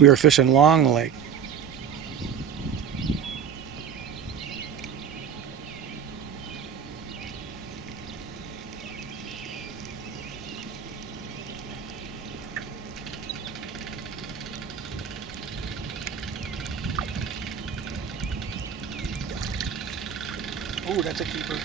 We are fishing Long Lake. Oh, that's a keeper.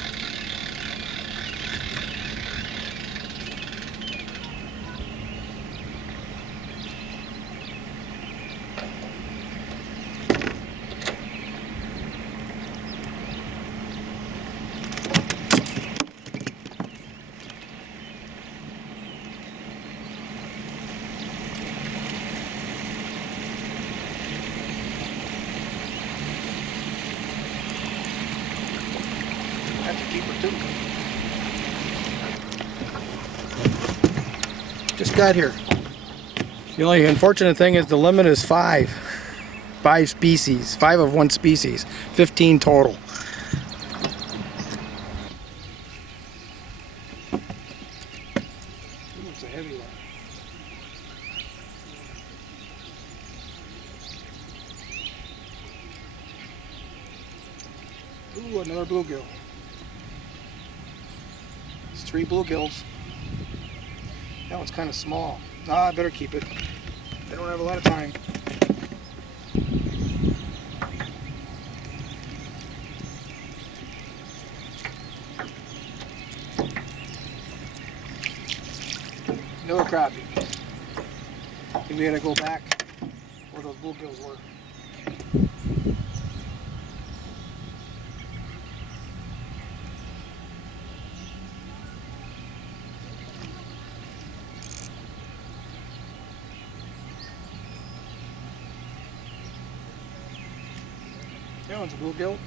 That's a keeper too. Just got here. The only unfortunate thing is the limit is 5. 5 species. 5 of one species. 15 total. Ooh, it's a heavy one. Ooh, another bluegill. It's 3 bluegills. That one's kind of small. Ah, I better keep it. I don't have a lot of time. Another crappie. I think we had to go back where those bluegills were. That one's a bluegill.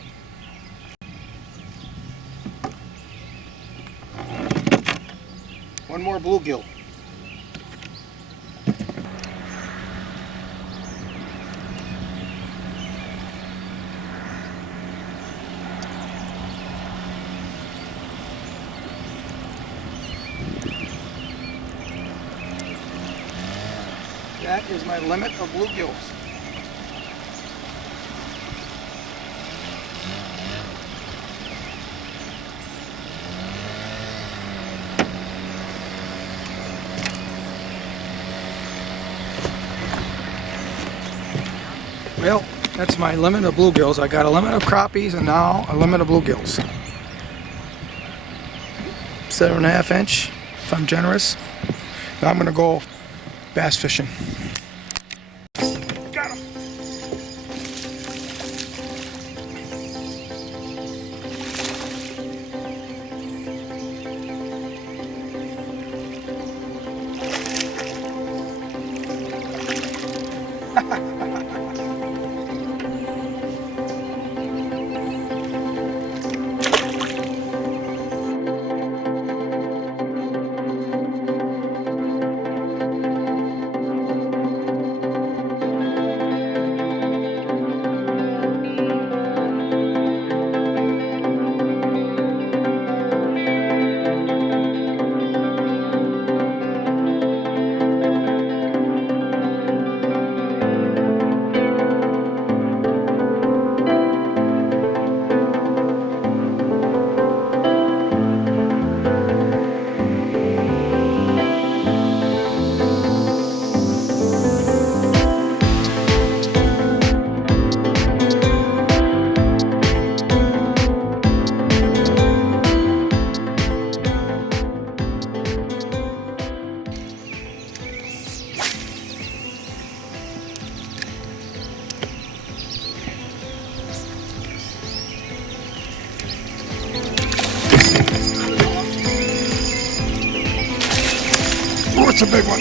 One more bluegill. That is my limit of bluegills. Well, that's my limit of bluegills. I got a limit of crappies and now a limit of bluegills. 7.5 inch, if I'm generous. Now I'm going to go bass fishing. Got him! Oh, it's a big one.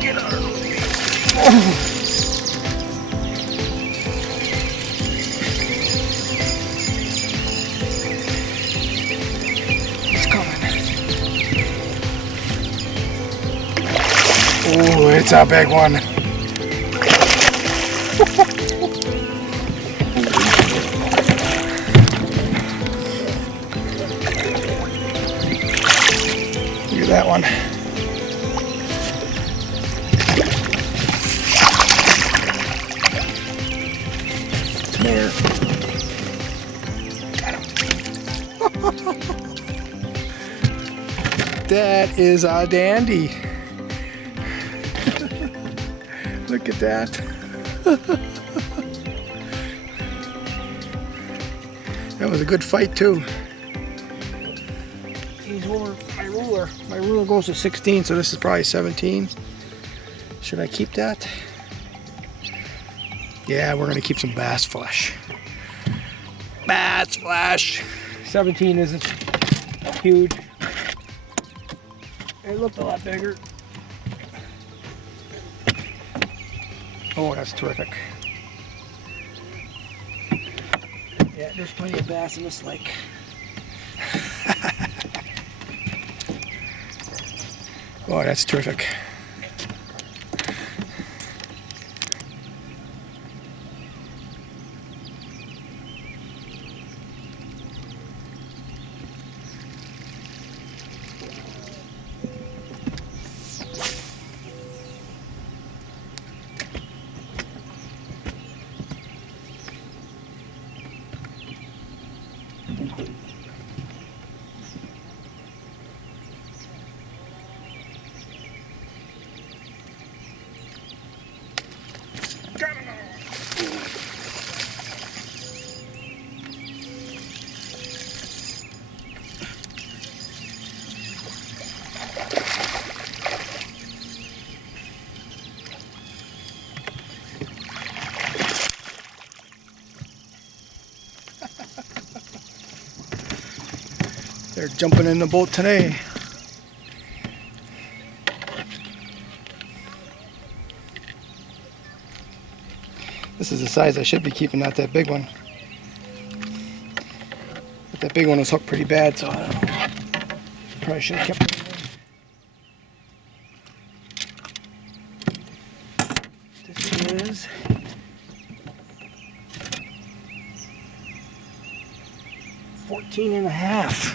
Get out of the way. Oh. He's coming. Oh, it's a big one. Look at that one. That is a dandy. Look at that. That was a good fight too. He's over my ruler. My ruler goes to 16, so this is probably 17. Should I keep that? Yeah, we're gonna keep some bass flesh. Bass flesh. 17 isn't huge. It looked a lot bigger. Oh, that's terrific. Yeah, there's plenty of bass in this lake. Oh, that's terrific. They're jumping in the boat today. This is the size I should be keeping, not that big one. But that big one was hooked pretty bad, so I don't know. Probably should have kept it in. This is 14 and a half.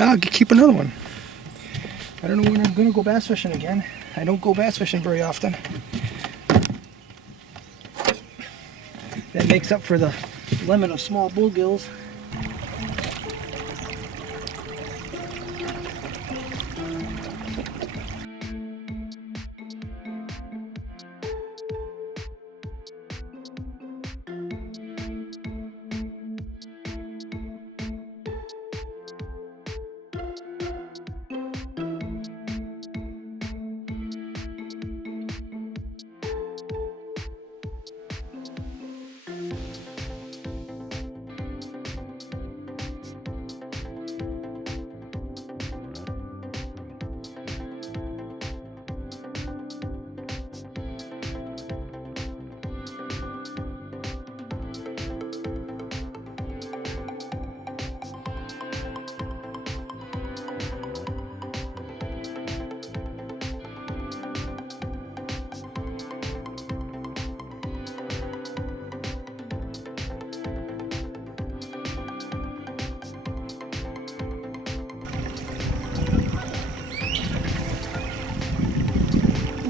I'll keep another one. I don't know when I'm going to go bass fishing again. I don't go bass fishing very often. That makes up for the limit of small bluegills.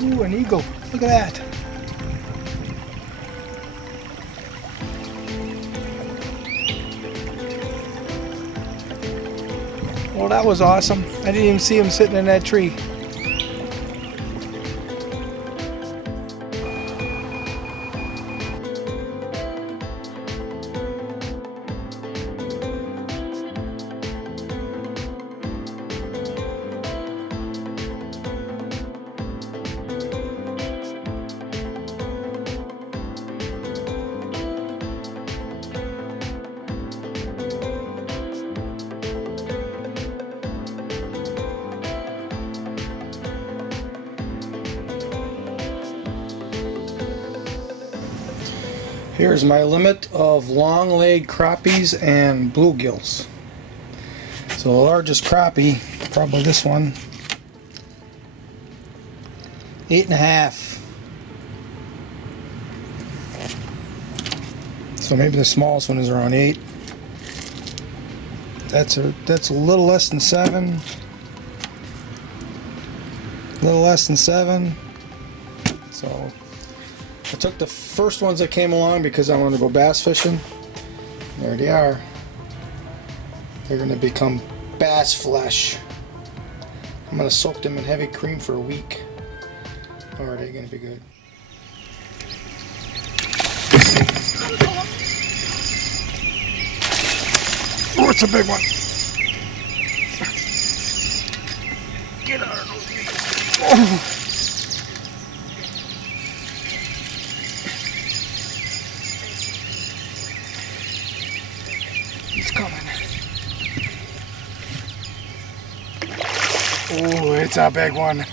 Ooh, an eagle. Look at that. Well, that was awesome. I didn't even see him sitting in that tree. Here's my limit of long leg crappies and bluegills. So the largest crappie, probably this one, 8.5. So maybe the smallest one is around 8. That's a little less than 7. A little less than 7. So I took the first ones that came along because I wanted to go bass fishing. There they are. They're going to become bass flesh. I'm gonna soak them in heavy cream for a week. Or are they gonna be good? Oh, it's a big one. Get out of those meat. Oh. He's coming. Oh, it's a big one.